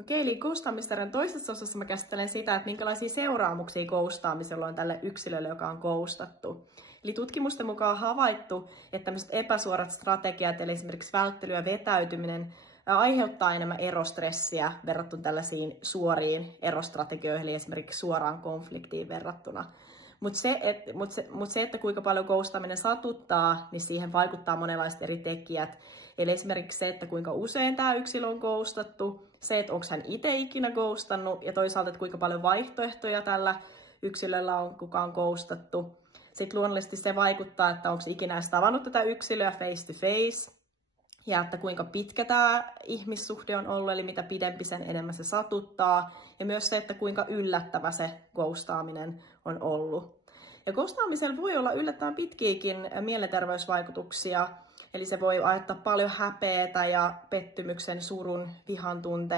Okei, eli ghostaamistarjan toisessa osassa mä käsittelen sitä, että minkälaisia seuraamuksia ghostaamisella on tälle yksilölle, joka on ghostattu. Eli tutkimusten mukaan on havaittu, että tämmöiset epäsuorat strategiat, eli esimerkiksi välttely ja vetäytyminen, aiheuttaa enemmän erostressiä verrattuna tällaisiin suoriin erostrategioihin, eli esimerkiksi suoraan konfliktiin verrattuna. Mutta se, että kuinka paljon ghostaaminen satuttaa, niin siihen vaikuttaa monenlaiset eri tekijät. Eli esimerkiksi se, että kuinka usein tämä yksilö on ghostattu, se, että onko hän itse ikinä ghostannut, ja toisaalta, että kuinka paljon vaihtoehtoja tällä yksilöllä on, kuka on ghostattu. Sitten luonnollisesti se vaikuttaa, että onko ikinä edes tavannut tätä yksilöä face to face, ja että kuinka pitkä tämä ihmissuhde on ollut, eli mitä pidempi sen enemmän se satuttaa, ja myös se, että kuinka yllättävä se ghostaaminen on ollut. Ja ghostaamisella voi olla yllättävän pitkiäkin mielenterveysvaikutuksia, eli se voi aiheuttaa paljon häpeätä ja pettymyksen, surun, vihan tunteita.